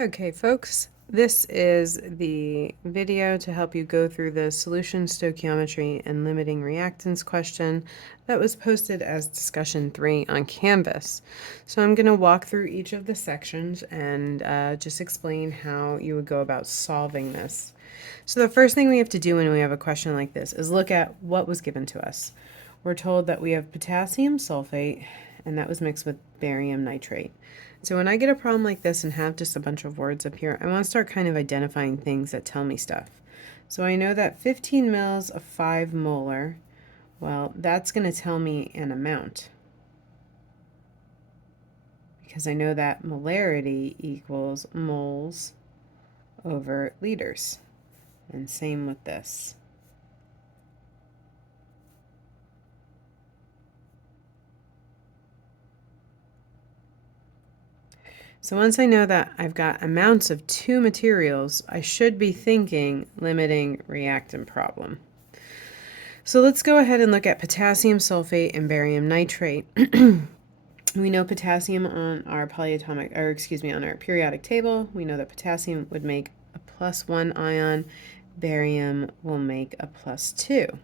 Okay, folks, this is the video to help you go through the solution stoichiometry and limiting reactants question that was posted as discussion 3 on Canvas. So I'm going to walk through each of the sections and just explain how you would go about solving this. So the first thing we have to do when we have a question like this is look at what was given to us. We're told that we have potassium sulfate, and that was mixed with barium nitrate. So when I get a problem like this and have just a bunch of words up here, I want to start kind of identifying things that tell me stuff. So I know that 15 mils of 5 molar, well, that's going to tell me an amount, because I know that molarity equals moles over liters. And same with this. So once I know that I've got amounts of two materials, I should be thinking limiting reactant problem. So let's go ahead and look at potassium sulfate and barium nitrate. We know potassium on our on our periodic table. We know that potassium would make a +1 ion, barium will make a +2.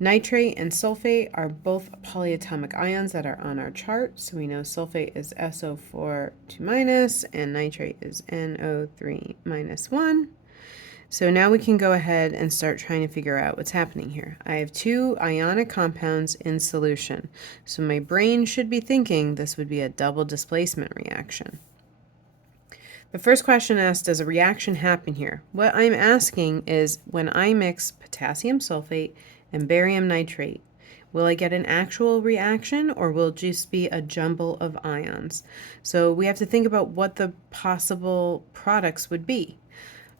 Nitrate and sulfate are both polyatomic ions that are on our chart. So we know sulfate is SO4 2- and nitrate is NO3 -1. So now we can go ahead and start trying to figure out what's happening here. I have two ionic compounds in solution. So my brain should be thinking this would be a double displacement reaction. The first question asks, does a reaction happen here? What I'm asking is, when I mix potassium sulfate and barium nitrate, will I get an actual reaction, or will it just be a jumble of ions? So we have to think about what the possible products would be.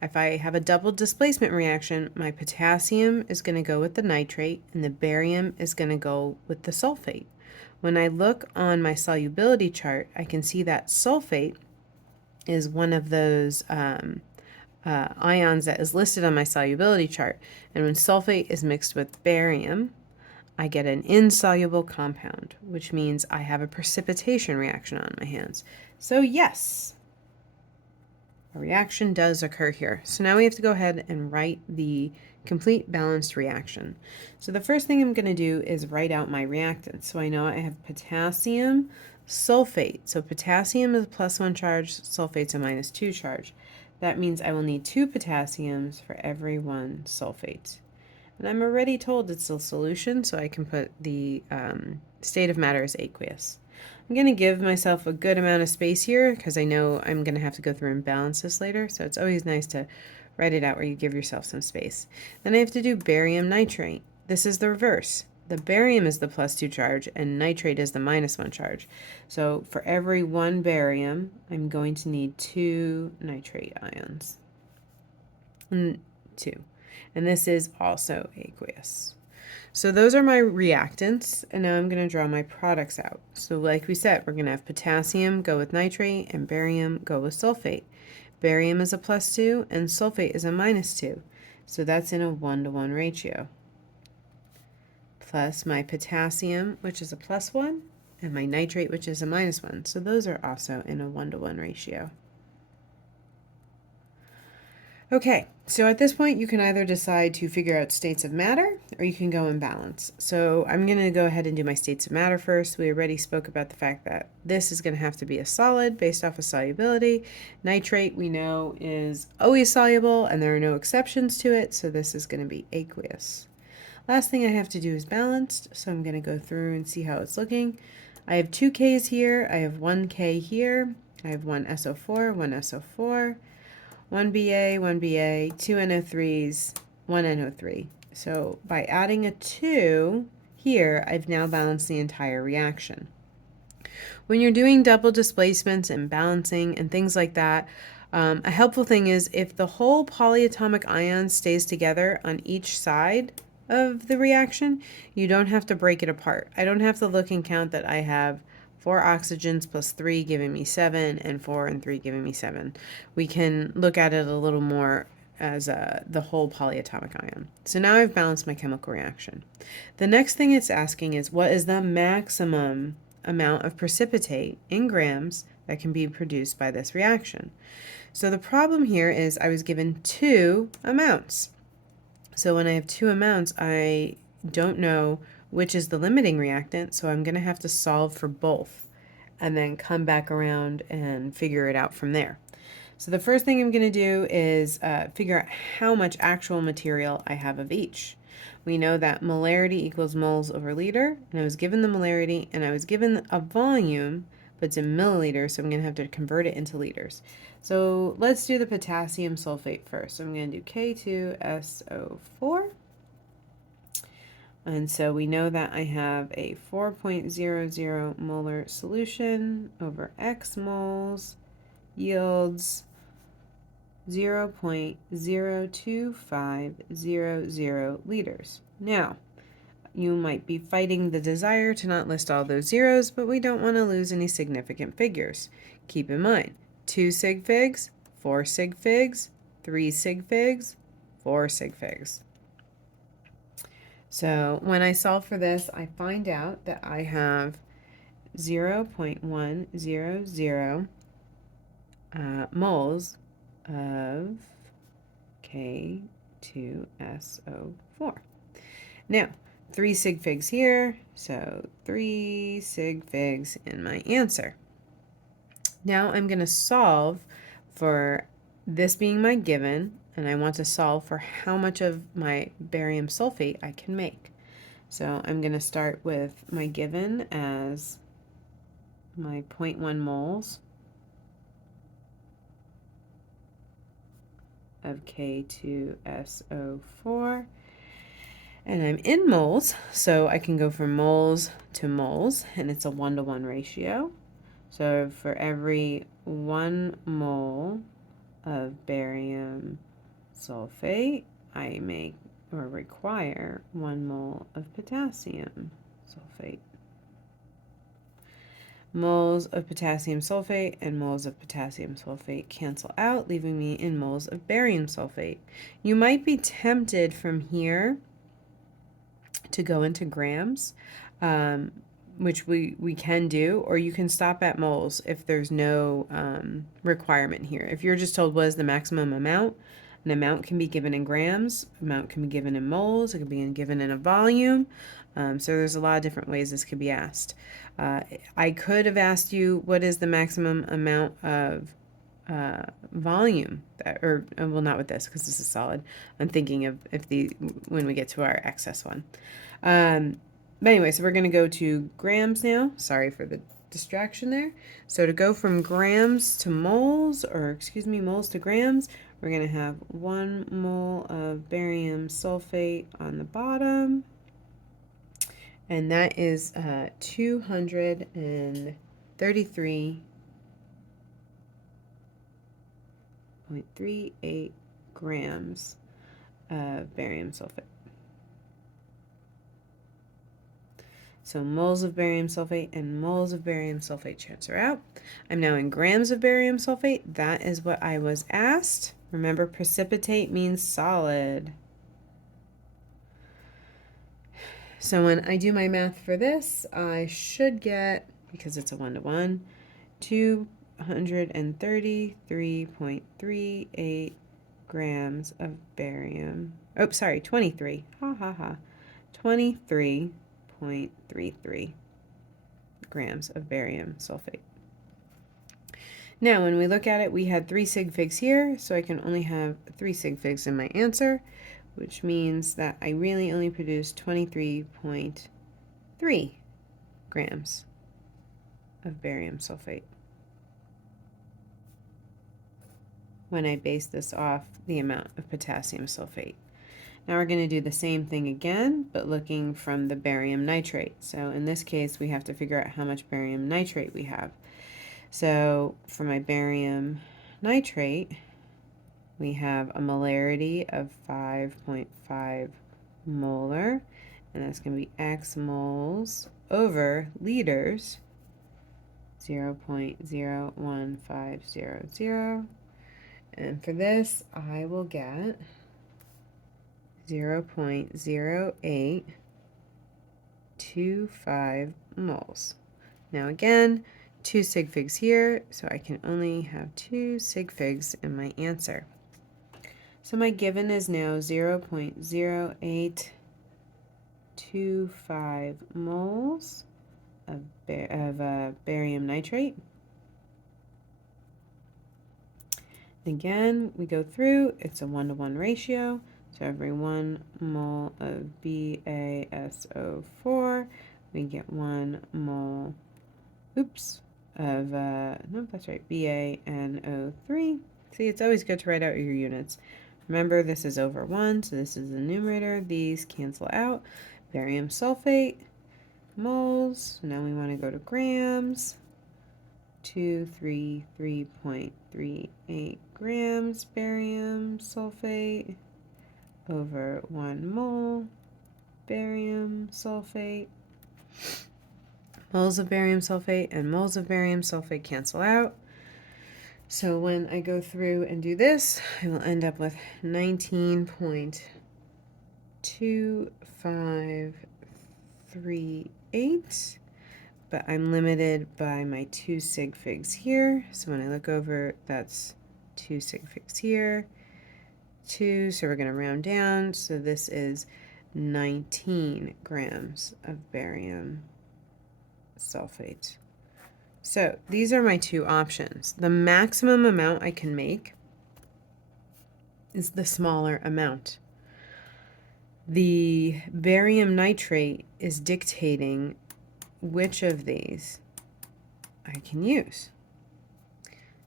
If I have a double displacement reaction, my potassium is going to go with the nitrate and the barium is going to go with the sulfate. When I look on my solubility chart, I can see that sulfate is one of those ions that is listed on my solubility chart. And when sulfate is mixed with barium, I get an insoluble compound, which means I have a precipitation reaction on my hands. So yes, a reaction does occur here. So now we have to go ahead and write the complete balanced reaction. So the first thing I'm going to do is write out my reactants. So I know I have potassium sulfate. So potassium is a +1 charge, sulfate's a -2 charge. That means I will need 2 potassiums for every 1 sulfate. And I'm already told it's a solution, so I can put the state of matter as aqueous. I'm going to give myself a good amount of space here because I know I'm going to have to go through and balance this later, so it's always nice to write it out where you give yourself some space. Then I have to do barium nitrate. This is the reverse. The barium is the +2 charge and nitrate is the -1 charge. So for every 1 barium, I'm going to need 2 nitrate ions. 2. And this is also aqueous. So those are my reactants, and now I'm going to draw my products out. So like we said, we're going to have potassium go with nitrate and barium go with sulfate. Barium is a +2 and sulfate is a -2. So that's in a 1-to-1 ratio. Plus my potassium, which is a +1, and my nitrate, which is a -1. So those are also in a 1-to-1 ratio. Okay, so at this point you can either decide to figure out states of matter or you can go in balance. So I'm going to go ahead and do my states of matter first. We already spoke about the fact that this is going to have to be a solid based off of solubility. Nitrate we know is always soluble and there are no exceptions to it, so this is going to be aqueous. Last thing I have to do is balanced, so I'm going to go through and see how it's looking. I have 2 Ks here, I have 1 K here, I have 1 SO4, 1 SO4, 1 Ba, 1 Ba, 2 NO3s, 1 NO3. So by adding a 2 here, I've now balanced the entire reaction. When you're doing double displacements and balancing and things like that, a helpful thing is if the whole polyatomic ion stays together on each side of the reaction, you don't have to break it apart. I don't have to look and count that I have 4 oxygens plus 3 giving me 7 and 4 and 3 giving me 7. We can look at it a little more as the whole polyatomic ion. So now I've balanced my chemical reaction. The next thing it's asking is, what is the maximum amount of precipitate in grams that can be produced by this reaction. So the problem here is I was given 2 amounts. So when I have 2 amounts, I don't know which is the limiting reactant, so I'm going to have to solve for both and then come back around and figure it out from there. So the first thing I'm going to do is figure out how much actual material I have of each. We know that molarity equals moles over liter, and I was given the molarity, and I was given a volume, but it's in milliliters, so I'm going to have to convert it into liters. So let's do the potassium sulfate first. So I'm going to do K2SO4. And so we know that I have a 4.00 molar solution over X moles yields 0.02500 liters. Now, you might be fighting the desire to not list all those zeros, but we don't want to lose any significant figures. Keep in mind, 2 sig figs, 4 sig figs, 3 sig figs, 4 sig figs. So when I solve for this, I find out that I have 0.100 moles of K2SO4. Now, 3 sig figs here, so 3 sig figs in my answer. Now I'm going to solve for this being my given, and I want to solve for how much of my barium sulfate I can make. So I'm going to start with my given as my 0.1 moles of K2SO4. And I'm in moles, so I can go from moles to moles, and it's a 1-to-1 ratio. So for every 1 mole of barium sulfate, I make or require 1 mole of potassium sulfate. Moles of potassium sulfate and moles of potassium sulfate cancel out, leaving me in moles of barium sulfate. You might be tempted from here to go into grams, which we can do, or you can stop at moles if there's no requirement here. If you're just told what is the maximum amount, an amount can be given in grams, amount can be given in moles, it can be given in a volume. So there's a lot of different ways this could be asked. I could have asked you what is the maximum amount of volume, or well, not with this because this is solid. I'm thinking of when we get to our excess one. But anyway, so we're going to go to grams now. Sorry for the distraction there. So to go from grams to moles, or excuse me, moles to grams, we're going to have 1 mole of barium sulfate on the bottom. And that is 233.38 grams of barium sulfate. So moles of barium sulfate and moles of barium sulfate transfer out. I'm now in grams of barium sulfate. That is what I was asked. Remember, precipitate means solid. So when I do my math for this, I should get, because it's a 1-to-1, 233.38 grams of barium. Oh, sorry, 23. 23.33 grams of barium sulfate. Now, when we look at it, we had 3 sig figs here, so I can only have 3 sig figs in my answer, which means that I really only produced 23.3 grams of barium sulfate when I base this off the amount of potassium sulfate. Now we're going to do the same thing again, but looking from the barium nitrate. So in this case, we have to figure out how much barium nitrate we have. So for my barium nitrate, we have a molarity of 5.5 molar, and that's going to be X moles over liters, 0.01500. And for this, I will get 0.0825 moles. Now again, 2 sig figs here, so I can only have 2 sig figs in my answer. So my given is now 0.0825 moles of barium nitrate. Again, we go through, it's a 1-to-1 ratio, so every 1 mole of BaSO4, we get 1 mole, of, no, that's right, BaNO3. See, it's always good to write out your units. Remember, this is over 1, so this is the numerator. These cancel out. Barium sulfate, moles. So now we want to go to grams. 233.38 grams barium sulfate over 1 mole barium sulfate. Moles of barium sulfate and moles of barium sulfate cancel out. So when I go through and do this, I will end up with 19.2538, but I'm limited by my 2 sig figs here. So when I look over, that's 2 sig figs here, 2, so we're going to round down. So this is 19 grams of barium sulfate. So these are my 2 options. The maximum amount I can make is the smaller amount. The barium nitrate is dictating which of these I can use.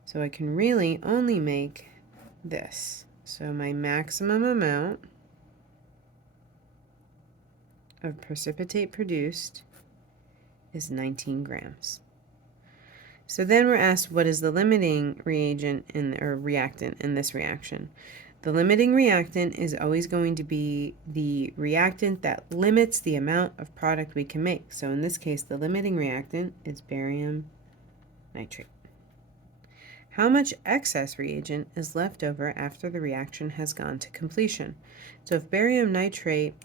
So I can really only make this. So my maximum amount of precipitate produced is 19 grams. So then we're asked, what is the limiting reagent or reactant in this reaction? The limiting reactant is always going to be the reactant that limits the amount of product we can make. So in this case, the limiting reactant is barium nitrate. How much excess reagent is left over after the reaction has gone to completion? So if barium nitrate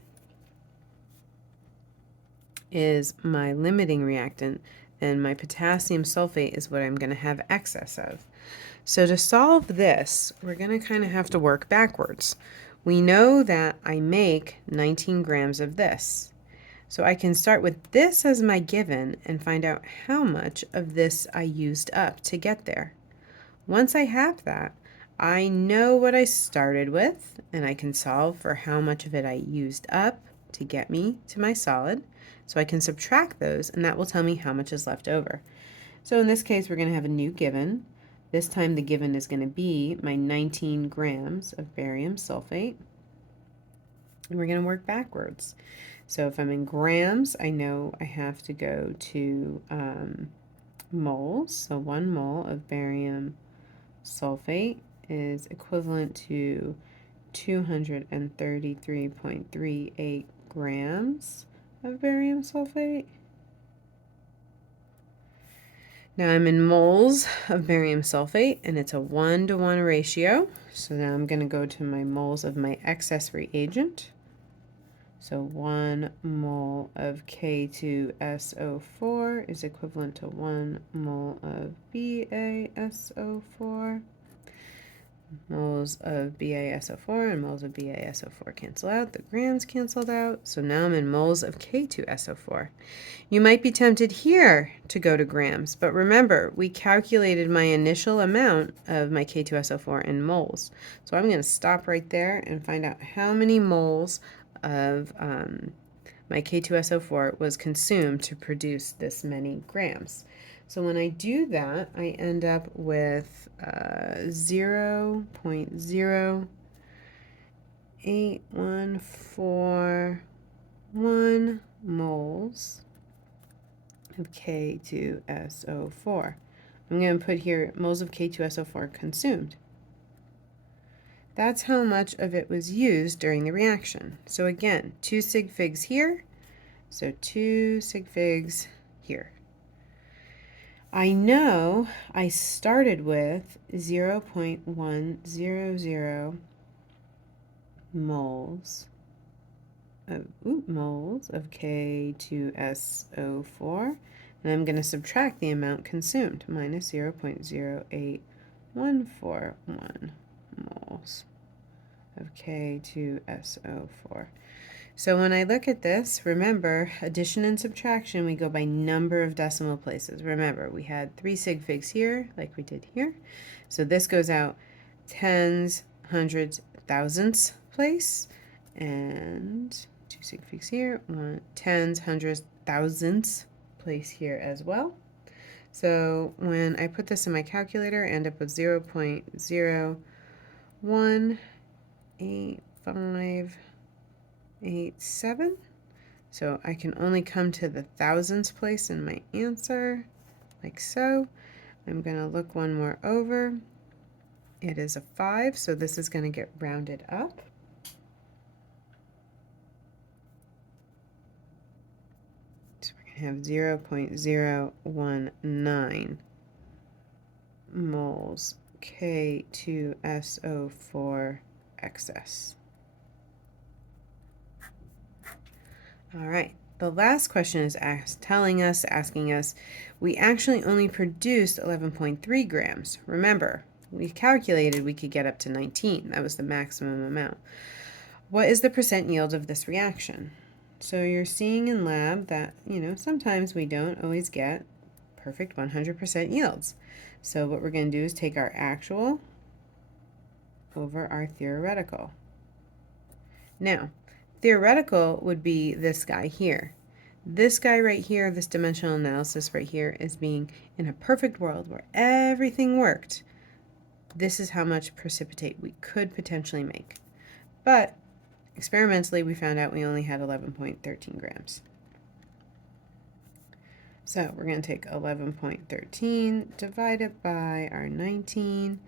is my limiting reactant, then my potassium sulfate is what I'm going to have excess of. So to solve this, we're going to kind of have to work backwards. We know that I make 19 grams of this. So I can start with this as my given and find out how much of this I used up to get there. Once I have that, I know what I started with, and I can solve for how much of it I used up to get me to my solid. So I can subtract those, and that will tell me how much is left over. So in this case, we're going to have a new given. This time the given is going to be my 19 grams of barium sulfate. And we're going to work backwards. So if I'm in grams, I know I have to go to moles. So 1 mole of barium sulfate is equivalent to 233.38 grams of barium sulfate. Now I'm in moles of barium sulfate, and it's a 1-to-1 ratio. So now I'm going to go to my moles of my excess reagent. So 1 mole of K2SO4 is equivalent to 1 mole of BaSO4. Moles of BaSO4 and moles of BaSO4 cancel out. The grams canceled out. So now I'm in moles of K2SO4. You might be tempted here to go to grams, but remember, we calculated my initial amount of my K2SO4 in moles. So I'm going to stop right there and find out how many moles of my K2SO4 was consumed to produce this many grams. So when I do that, I end up with 0.08141 moles of K2SO4. I'm going to put here moles of K2SO4 consumed. That's how much of it was used during the reaction. So again, 2 sig figs here, so 2 sig figs here. I know I started with 0.100 moles of K2SO4. And I'm going to subtract the amount consumed, minus 0.08141 moles of K2SO4. So when I look at this, remember, addition and subtraction, we go by number of decimal places. Remember, we had 3 sig figs here, like we did here. So this goes out tens, hundreds, thousandths place, and 2 sig figs here, tens, hundreds, thousandths place here as well. So when I put this in my calculator, I end up with 0.01857. So I can only come to the thousands place in my answer, like so. I'm going to look one more over. It is a 5, so this is going to get rounded up. So we're going to have 0.019 moles K2SO4 excess. All right, the last question is asking us, we actually only produced 11.3 grams. Remember, we calculated we could get up to 19. That was the maximum amount. What is the percent yield of this reaction? So you're seeing in lab that, sometimes we don't always get perfect 100% yields. So what we're going to do is take our actual over our theoretical. Now, theoretical would be this guy here. This guy right here, this dimensional analysis right here, is being in a perfect world where everything worked. This is how much precipitate we could potentially make. But experimentally, we found out we only had 11.13 grams. So we're going to take 11.13, divide it by our 19.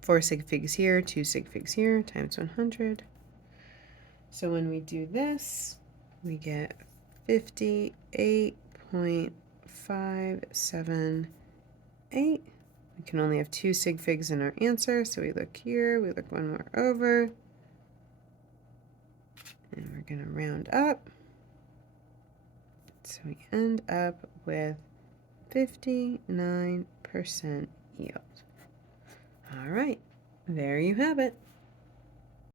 4 sig figs here, 2 sig figs here, times 100. So when we do this, we get 58.578. We can only have 2 sig figs in our answer, so we look here, we look one more over, and we're going to round up. So we end up with 59% yield. All right, there you have it.